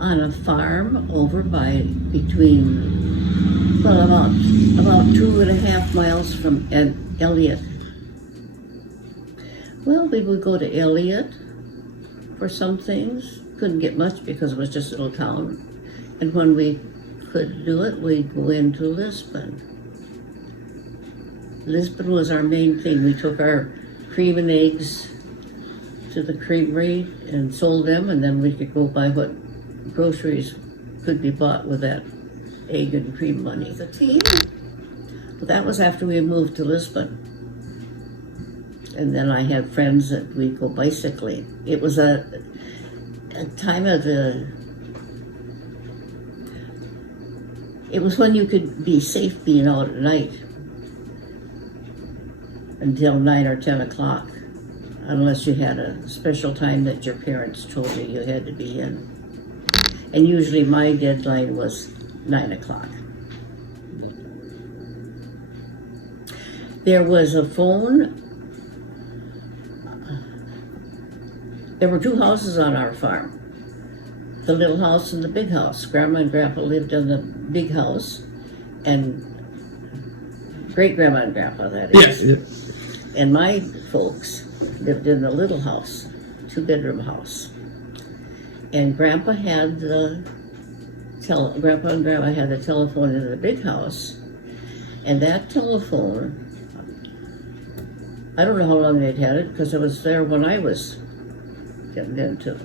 on a farm over by between, well, about 2.5 miles from Elliott. Well, we would go to Elliott for some things. Couldn't get much because it was just a little town. And when we could do it, we'd go into Lisbon. Lisbon was our main thing. We took our cream and eggs to the creamery and sold them, and then we could go buy what groceries could be bought with that egg and cream money. The team? But that was after we moved to Lisbon. And then I had friends that we'd go bicycling. It was a time of it was when you could be safe being out at night until 9 or 10 o'clock, unless you had a special time that your parents told you had to be in. And usually my deadline was 9 o'clock. There was a phone. There were 2 houses on our farm. The little house and the big house. Grandma and Grandpa lived in the big house, and great-grandma and Grandpa, that is. Yeah. And my folks lived in the little house, 2-bedroom house. And Grandpa had Grandpa and Grandma had the telephone in the big house, and that telephone, I don't know how long they'd had it because it was there when I was getting into.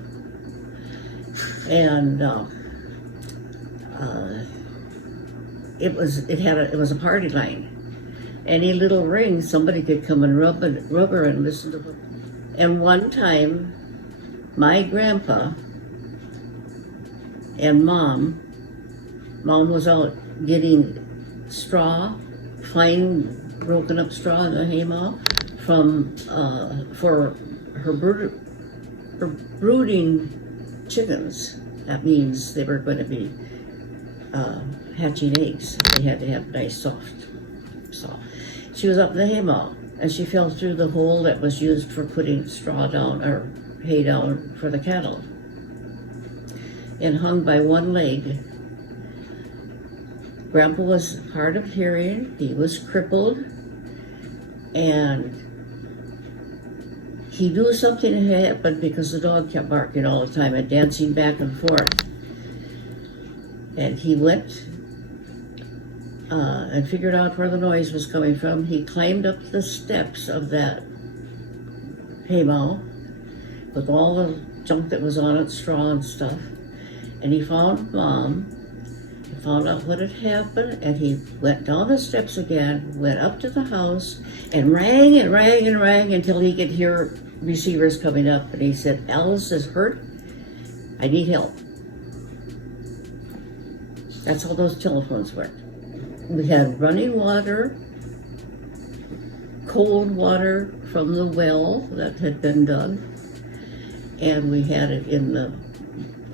And it was a party line. Any little ring, somebody could come and rub her and listen to it. And one time, my grandpa and mom was out getting straw, fine broken up straw in the haymow for her brooding chickens. That means they were going to be hatching eggs. They had to have nice soft. So she was up in the haymow, and she fell through the hole that was used for putting straw down or hay down for the cattle, and hung by one leg. Grandpa was hard of hearing. He was crippled, and he knew something had happened because the dog kept barking all the time and dancing back and forth. And he went and figured out where the noise was coming from. He climbed up the steps of that haymow with all the junk that was on it, straw and stuff. And he found Mom, and found out what had happened, and he went down the steps again, went up to the house, and rang and rang and rang until he could hear receivers coming up. And he said, "Alice is hurt. I need help." That's how those telephones worked. We had running water, cold water from the well that had been dug, and we had it in the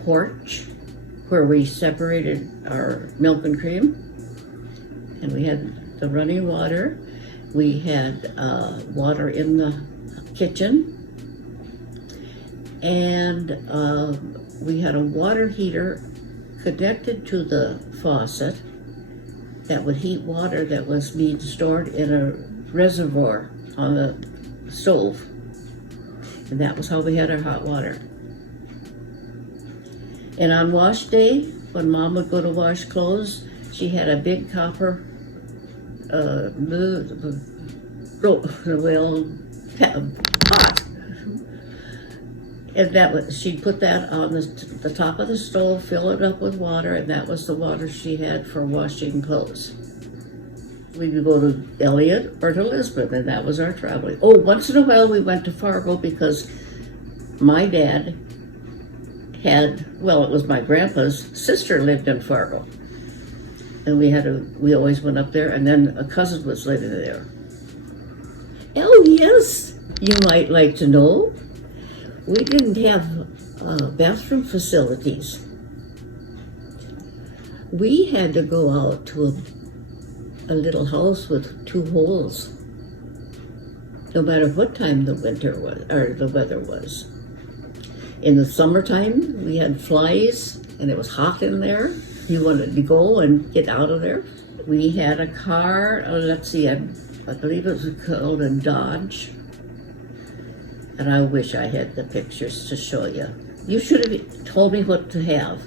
porch where we separated our milk and cream, and we had the running water. We had water in the kitchen, and we had a water heater connected to the faucet that would heat water that was being stored in a reservoir on the stove. And that was how we had our hot water. And on wash day, when Mom would go to wash clothes, she had a big copper pot. And she'd put that on the top of the stove, fill it up with water, and that was the water she had for washing clothes. We could go to Elliott or to Lisbon, and that was our traveling. Oh, once in a while we went to Fargo because my dad it was my grandpa's sister lived in Fargo. And we always went up there, and then a cousin was living there. Oh, yes, you might like to know. We didn't have bathroom facilities. We had to go out to a little house with 2 holes, no matter what time the winter was or the weather was. In the summertime, we had flies, and it was hot in there. You wanted to go and get out of there. We had a car, let's see, I believe it was called a Dodge. And I wish I had the pictures to show you. You should have told me what to have.